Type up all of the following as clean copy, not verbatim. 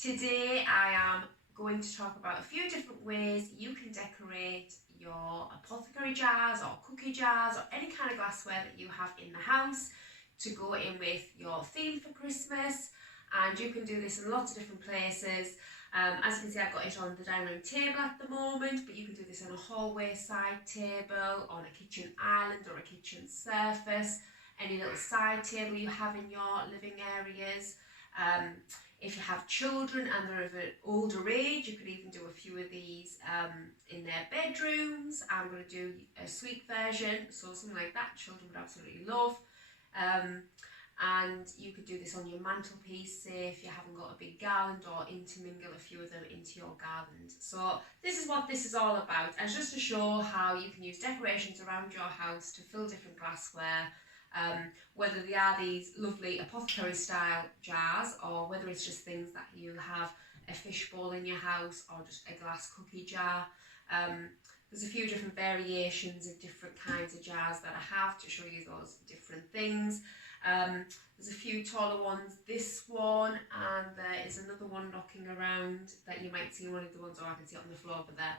Today I am going to talk about a few different ways you can decorate your apothecary jars or cookie jars or any kind of glassware that you have in the house to go in with your theme for Christmas. And you can do this in lots of different places. As you can see, I've got it on the dining room table at the moment, but you can do this on a hallway side table, on a kitchen island or a kitchen surface, any little side table you have in your living areas. If you have children and they're of an older age, you could even do a few of these in their bedrooms. I'm going to do a sweet version, so something like that children would absolutely love. And you could do this on your mantelpiece, say if you haven't got a big garland, or intermingle a few of them into your garland. So this is what this is all about, and just to show how you can use decorations around your house to fill different glassware, whether they are these lovely apothecary style jars or whether it's just things that you have a fish bowl in your house or just a glass cookie jar. There's a few different variations of different kinds of jars that I have to show you those different things. There's a few taller ones, this one, and there is another one knocking around that you might see one of the ones, or I can see it on the floor over there.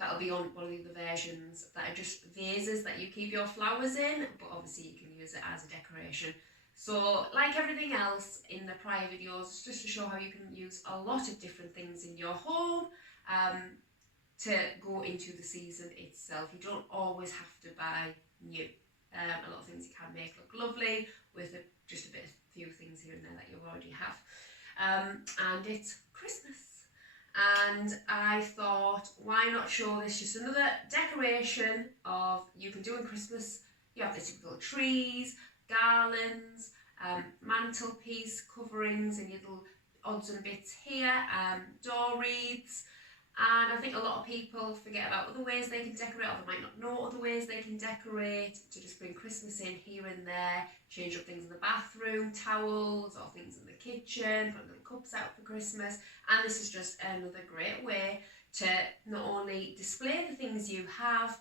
That'll be on one of the other versions that are just vases that you keep your flowers in, but obviously you can use it as a decoration. So like everything else in the prior videos, it's just to show how you can use a lot of different things in your home to go into the season itself. You don't always have to buy new. A lot of things you can make look lovely with just a few things here and there that you already have. And it's Christmas. And I thought, why not show this, just another decoration of you can do in Christmas. You have the typical trees, garlands, mantelpiece coverings and little odds and bits here, door wreaths. And I think a lot of people forget about other ways they can decorate, or they might not know other ways they can decorate, to just bring Christmas in here and there, change up things in the bathroom, towels or things in the kitchen, put little cups out for Christmas. And this is just another great way to not only display the things you have,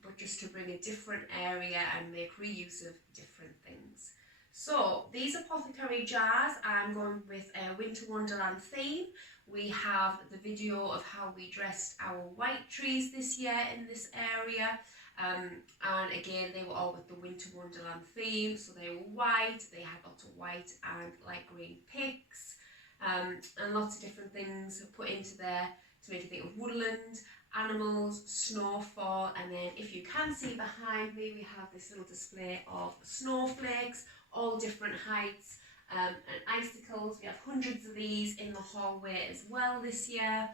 but just to bring a different area and make reuse of different things. So these apothecary jars, I'm going with a Winter Wonderland theme. We have the video of how we dressed our white trees this year in this area. And again, they were all with the Winter Wonderland theme. So they were white, they had lots of white and light green picks, and lots of different things put into there to make you think of woodland, animals, snowfall. And then if you can see behind me, we have this little display of snowflakes, all different heights, and icicles. We have hundreds of these in the hallway as well this year.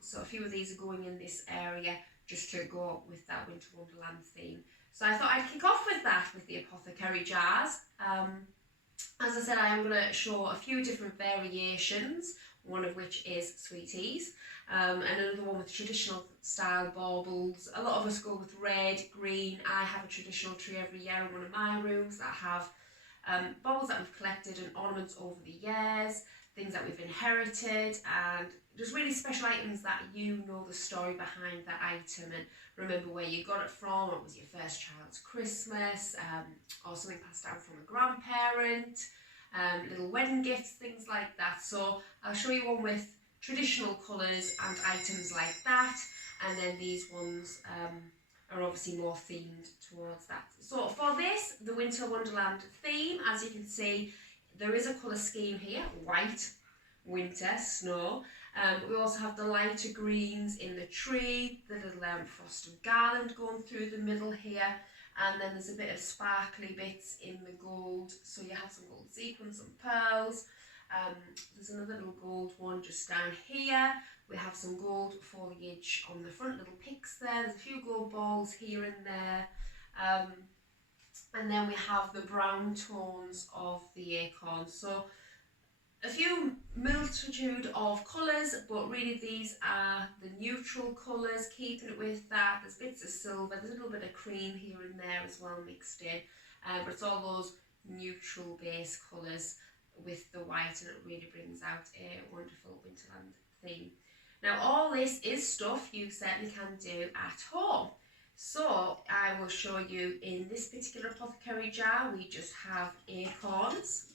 So a few of these are going in this area just to go with that Winter Wonderland theme. So I thought I'd kick off with that, with the apothecary jars. As I said, I am going to show a few different variations, one of which is sweeties, and another one with traditional style baubles. A lot of us go with red, green. I have a traditional tree every year in one of my rooms that have baubles that we've collected and ornaments over the years, things that we've inherited, and just really special items that you know the story behind that item and remember where you got it from, or it was your first child's Christmas, or something passed down from a grandparent, little wedding gifts, things like that. So I'll show you one with traditional colours and items like that, and then these ones are obviously more themed towards that. So for this, the Winter Wonderland theme, as you can see, there is a colour scheme here: white, winter, snow. We also have the lighter greens in the tree, the little frosted garland going through the middle here, and then there's a bit of sparkly bits in the gold. So you have some gold sequins and pearls. There's another little gold one just down here. We have some gold foliage on the front, little picks there. There's a few gold balls here and there. And then we have the brown tones of the acorn. So a few multitude of colours, but really these are the neutral colours, keeping it with that. There's bits of silver, there's a little bit of cream here and there as well mixed in. But it's all those neutral base colours with the white, and it really brings out a wonderful Winterland theme. Now all this is stuff you certainly can do at home. So I will show you in this particular apothecary jar, we just have acorns.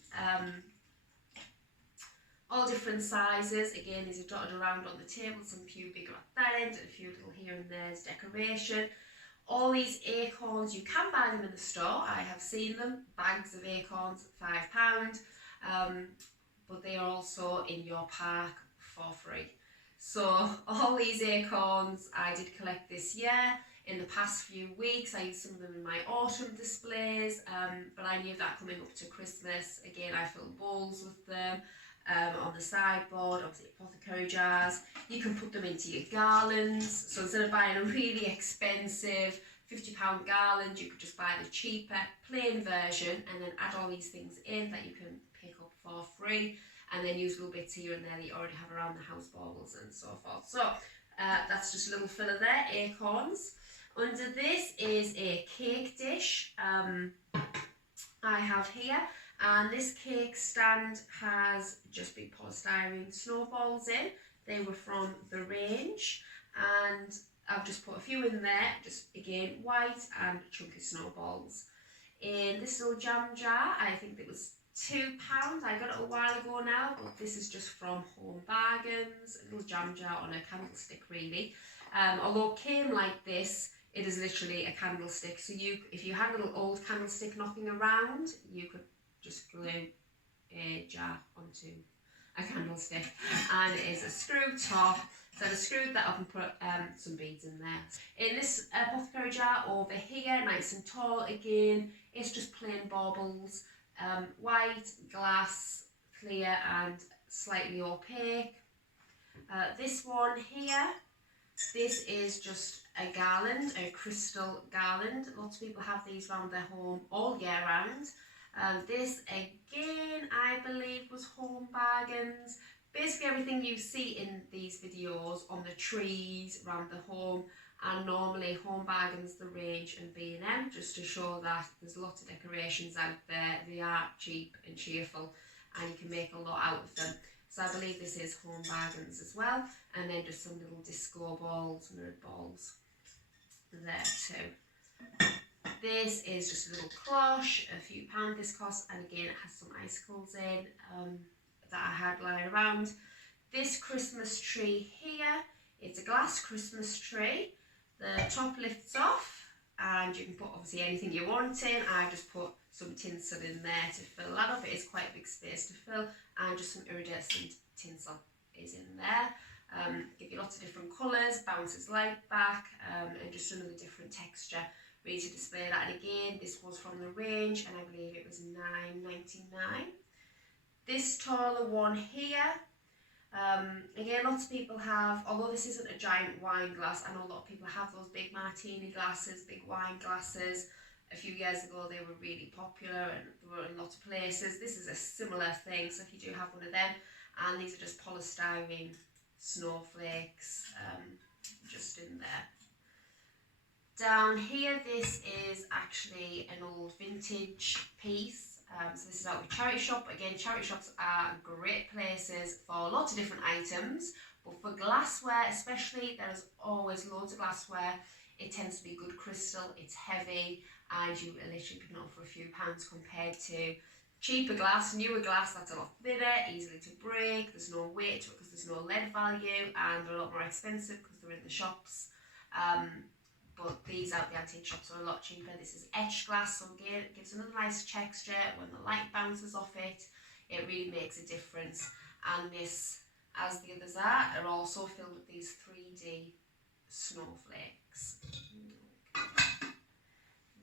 all different sizes. Again, these are dotted around on the table, some few bigger at that end and a few little here and there as decoration. All these acorns, you can buy them in the store. I have seen them, bags of acorns at £5, but they are also in your park for free. So all these acorns I did collect this year. In the past few weeks I used some of them in my autumn displays, but I knew that coming up to Christmas, again I filled bowls with them on the sideboard, obviously apothecary jars. You can put them into your garlands, so instead of buying a really expensive £50 garland, you could just buy the cheaper plain version and then add all these things in that you can pick up for free, and then use little bits here and there that you already have around the house, baubles and so forth. So that's just a little filler there, acorns. Under this is a cake dish I have here, and this cake stand has just big polystyrene snowballs in. They were from the range, and I've just put a few in there, just again white and chunky snowballs. In this little jam jar, I think it was £2. I got it a while ago now, but this is just from Home Bargains, a little jam jar on a candlestick really. Although it came like this, it is literally a candlestick. So if you had a little old candlestick knocking around, you could just glue a jar onto a candlestick, and it is a screw top. So I screwed that up and put some beads in there. In this apothecary jar over here, nice and tall again, it's just plain baubles, white, glass, clear and slightly opaque. This one here, this is just a garland, a crystal garland. Lots of people have these around their home all year round. This again, I believe, was Home Bargains. Basically everything you see in these videos on the trees around the home are normally Home Bargains, the range and B&M, just to show that there's lots of decorations out there. They are cheap and cheerful and you can make a lot out of them. So I believe this is Home Bargains as well. And then just some little disco balls, mirrored balls there too. This is just a little cloche, a few pounds this cost, and again it has some icicles in that I had lying around. This Christmas tree here, it's a glass Christmas tree. The top lifts off and you can put obviously anything you want in. I just put some tinsel in there to fill that up. It is quite a big space to fill, and just some iridescent tinsel is in there. Give you lots of different colours, bounces light back, and just another different texture really to display that. And again, this was from the range and I believe it was £9.99. This taller one here, again lots of people have, although this isn't a giant wine glass, I know a lot of people have those big martini glasses, big wine glasses. A few years ago they were really popular and they were in lots of places. This is a similar thing, so if you do have one of them, and these are just polystyrene snowflakes just in there. Down here, this is actually an old vintage piece. So this is out of a charity shop. Again, charity shops are great places for lots of different items, but for glassware especially, there's always loads of glassware. It tends to be good crystal, it's heavy, and you are literally picking up for a few pounds compared to cheaper glass, newer glass that's a lot thinner, easily to break, there's no weight to it because there's no lead value, and they're a lot more expensive because they're in the shops. But these out the antique shops are a lot cheaper. This is etched glass, so again it gives another nice texture. When the light bounces off it, it really makes a difference. And this, as the others are also filled with these 3D snowflakes.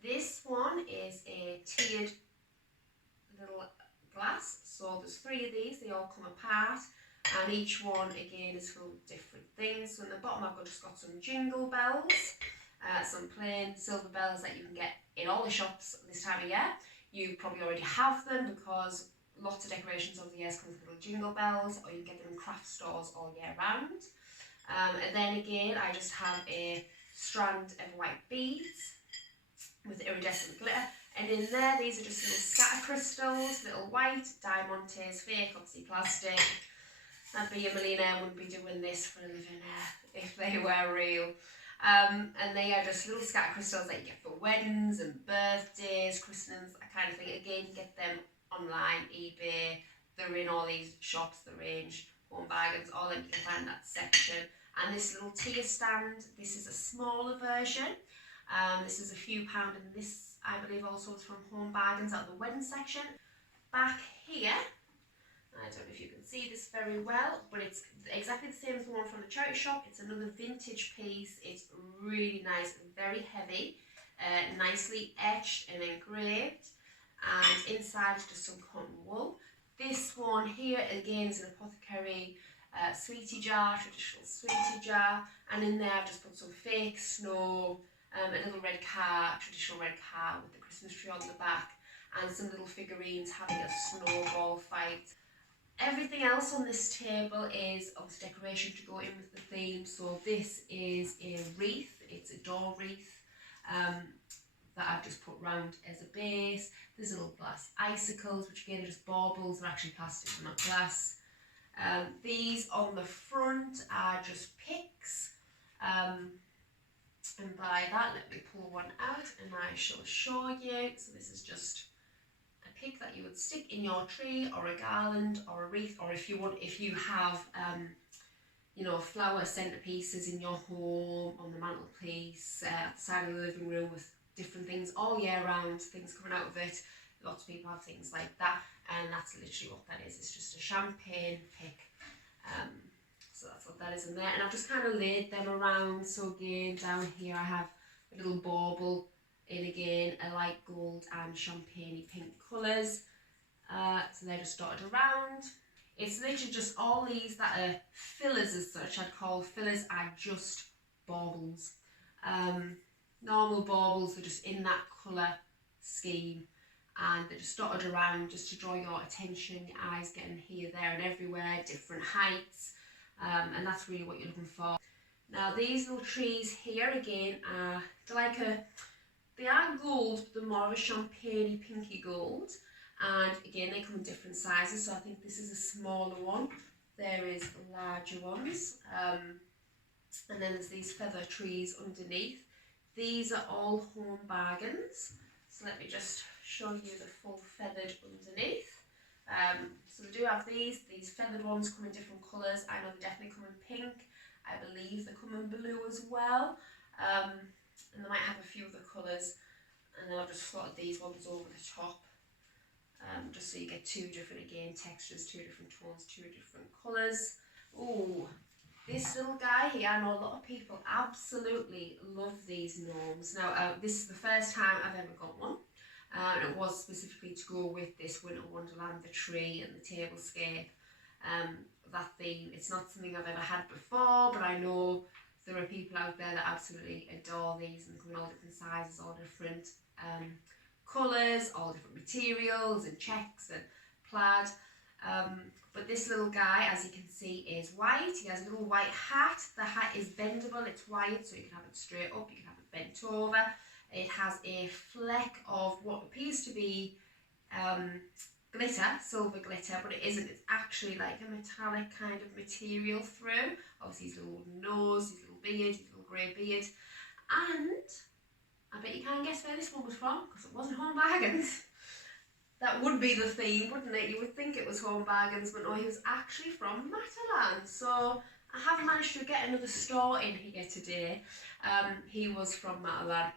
This one is a tiered little glass, so there's 3 of these, they all come apart, and each one again is filled with different things. So in the bottom I've just got some jingle bells, some plain silver bells that you can get in all the shops this time of year. You probably already have them because lots of decorations over the years come with little jingle bells, or you can get them in craft stores all year round. And then again I just have a strand of white beads with iridescent glitter, and in there these are just little scatter crystals, little white diamantes, fake, obviously plastic. I'd be a millionaire, wouldn't be doing this for a living if they were real. And they are just little scatter crystals that you get for weddings and birthdays, christenings, that kind of thing. Again, you get them online, eBay, they're in all these shops, the range, home bargains, all that you can find in that section. And this little tier stand, this is a smaller version. This is a few pound, and this I believe also is from home bargains out of the wedding section. Back here, I don't know if you can see this very well, but it's exactly the same as the one from the charity shop. It's another vintage piece. It's really nice, very heavy, nicely etched and engraved, and inside just some cotton wool. This one here again is an Apothecary sweetie jar, traditional sweetie jar, and in there I've just put some fake snow, a little red car, traditional red car with the Christmas tree on the back, and some little figurines having a snowball fight. Everything else on this table is obviously decoration to go in with the theme. So this is a wreath, it's a door wreath that I've just put round as a base. There's little glass icicles, which again are just baubles, they're actually plastic, they're not glass. These on the front are just picks. And by that, let me pull one out and I shall show you. So this is just a pick that you would stick in your tree, or a garland, or a wreath, or if you have you know, flower centerpieces in your home, on the mantelpiece, at the side of the living room with different things all year round, things coming out of it. Lots of people have things like that, and that's literally what that is. It's just a champagne pick. So that's what that is in there, and I've just kind of laid them around. So again, down here I have a little bauble in again, a light gold and champagne pink colours. So they're just dotted around. It's literally just all these that are fillers as such. I'd call fillers are just baubles. Normal baubles, they're just in that colour scheme, and they're just dotted around just to draw your attention, your eyes getting here, there and everywhere, different heights, and that's really what you're looking for. Now these little trees here again are they are gold, but they're more of a champagne pinky gold, and again they come in different sizes. So I think this is a smaller one, there is larger ones, and then there's these feather trees underneath. These are all home bargains, so let me just show you the full feathered underneath. So we do have these feathered ones come in different colours. I know they definitely come in pink, I believe they come in blue as well, and they might have a few other colours, and then I've just slotted these ones over the top, just so you get two different, again, textures, two different tones, two different colours. Oh, this little guy here, I know a lot of people absolutely love these gnomes. Now, this is the first time I've ever got one. And it was specifically to go with this Winter Wonderland, the tree and the tablescape, that theme. It's not something I've ever had before, but I know there are people out there that absolutely adore these, and they come in all different sizes, all different colours, all different materials and checks and plaid. But this little guy, as you can see, is white. He has a little white hat. The hat is bendable, it's white, so you can have it straight up, you can have it bent over. It has a fleck of what appears to be glitter, silver glitter, but it isn't. It's actually like a metallic kind of material through. Obviously his little nose, his little beard, his little grey beard. And I bet you can't guess where this one was from, because it wasn't Home Bargains. That would be the theme, wouldn't it? You would think it was Home Bargains, but no, he was actually from Matterland. So I have managed to get another store in here today. He was from Matterland.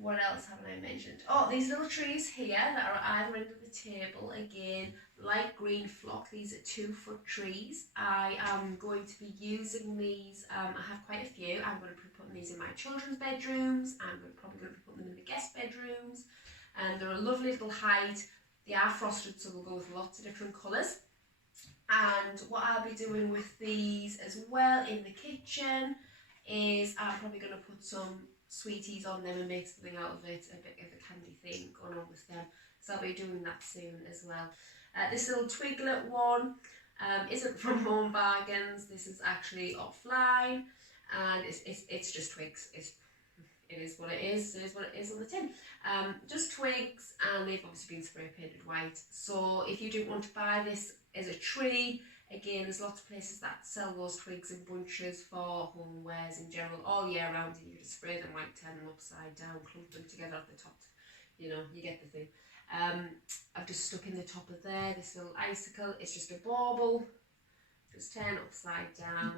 What else haven't I mentioned? Oh, these little trees here that are at either end of the table. Again, light green flock. These are 2-foot trees. I am going to be using these. I have quite a few. I'm going to be putting these in my children's bedrooms. I'm probably going to be putting them in the guest bedrooms. And they're a lovely little height. They are frosted, so they'll go with lots of different colours. And what I'll be doing with these as well in the kitchen is I'm probably going to put some sweeties on them and make something out of it, a bit of a candy thing going on with them. So I'll be doing that soon as well. This little twiglet one isn't from Home Bargains. This is actually offline, and it's just twigs. It is what it is. It is what it is on the tin. Just twigs, and they've obviously been spray painted white. So if you do want to buy this as a tree, again, there's lots of places that sell those twigs in bunches for homewares in general all year round, and you just spray them white, turn them upside down, clump them together at the top. You know, you get the thing. I've just stuck in the top of there this little icicle. It's just a bauble. Just turn it upside down,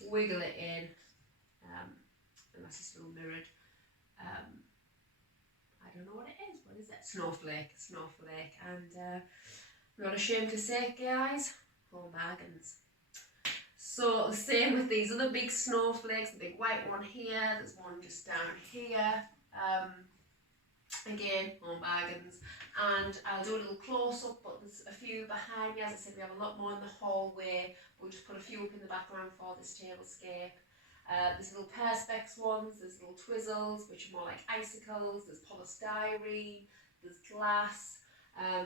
wiggle it in, and that's just a little mirrored. I don't know what it is. What is it? Snowflake. Snowflake. And I'm not ashamed to say it, guys, home bargains. So the same with these other big snowflakes, the big white one here, there's one just down here. Again, home bargains. And I'll do a little close up, but there's a few behind me. As I said, we have a lot more in the hallway. We'll just put a few up in the background for this tablescape. There's little perspex ones, there's little twizzles, which are more like icicles, there's polystyrene, there's glass,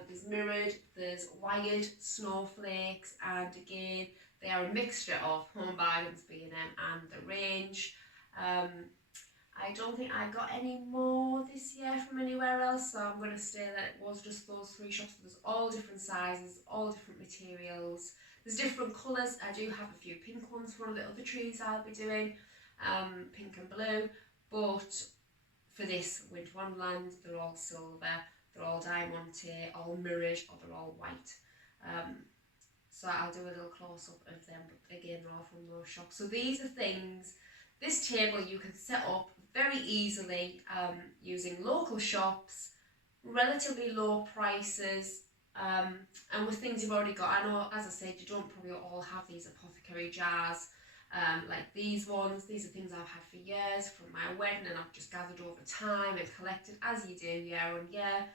there's mirrored, there's wired snowflakes, and again, they are a mixture of home bargains, B&M, and the range. I don't think I got any more this year from anywhere else, so I'm going to say that it was just those 3 shops. There's all different sizes, all different materials. There's different colours. I do have a few pink ones for one of the other trees I'll be doing, pink and blue, but for this Winter Wonderland, they're all silver, they're all diamante, all mirrored, or they're all white. So I'll do a little close-up of them, but again, they're all from those shops. So these are things, this table you can set up very easily using local shops, relatively low prices, and with things you've already got. I know, as I said, you don't probably all have these Apothecary jars like these ones. These are things I've had for years from my wedding, and I've just gathered over time and collected, as you do year on year.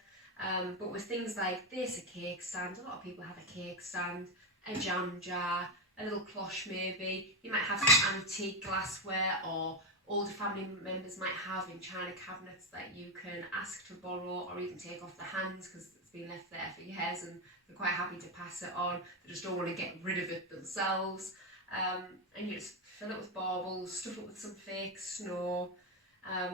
But with things like this, a cake stand, a lot of people have a cake stand, a jam jar, a little cloche maybe. You might have some antique glassware, or older family members might have in china cabinets that you can ask to borrow or even take off the hands because it's been left there for years and they're quite happy to pass it on. They just don't want to get rid of it themselves. And you just fill it with baubles, stuff it with some fake snow.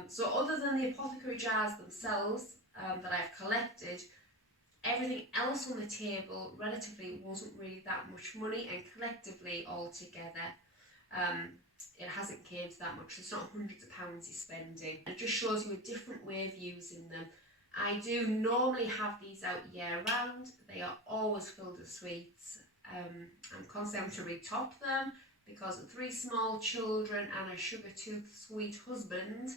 So other than the Apothecary jars themselves that I've collected, everything else on the table relatively wasn't really that much money, and collectively altogether it hasn't came to that much. It's not hundreds of pounds you're spending. It just shows you a different way of using them. I do normally have these out year round. They are always filled with sweets. I'm constantly having to retop them because of 3 small children and a sugar-toothed sweet husband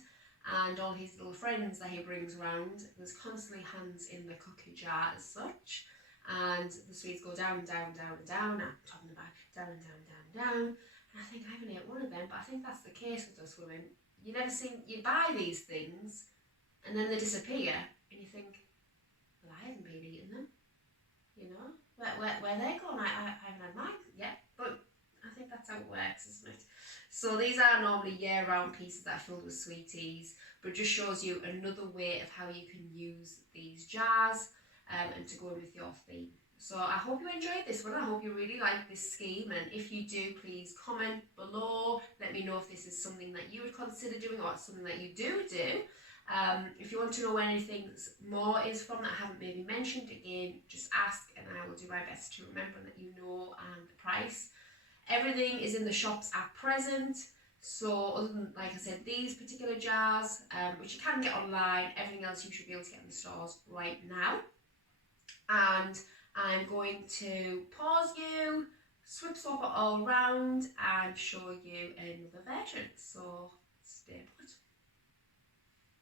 and all his little friends that he brings around. There's constantly hands in the cookie jar as such, and the sweets go down, down, down, and down. I'm top and the back, down, down, down, down. And I think I haven't ate one of them, but I think that's the case with us women. You buy these things and then they disappear, and you think, well, I haven't been eating them. You know, where they gone? I haven't had mine yet, but I think that's how it works, isn't it? So these are normally year-round pieces that are filled with sweeties, but it just shows you another way of how you can use these jars and to go in with your theme. So I hope you enjoyed this one. I hope you really like this scheme, and if you do, please comment below. Let me know if this is something that you would consider doing or it's something that you do. If you want to know where anything more is from that I haven't maybe mentioned, again, just ask and I will do my best to remember and let you know, and the price. Everything is in the shops at present. So other than, like I said, these particular jars, which you can get online, everything else you should be able to get in the stores right now. And I'm going to pause you, swap it all around and show you another version. So stay put.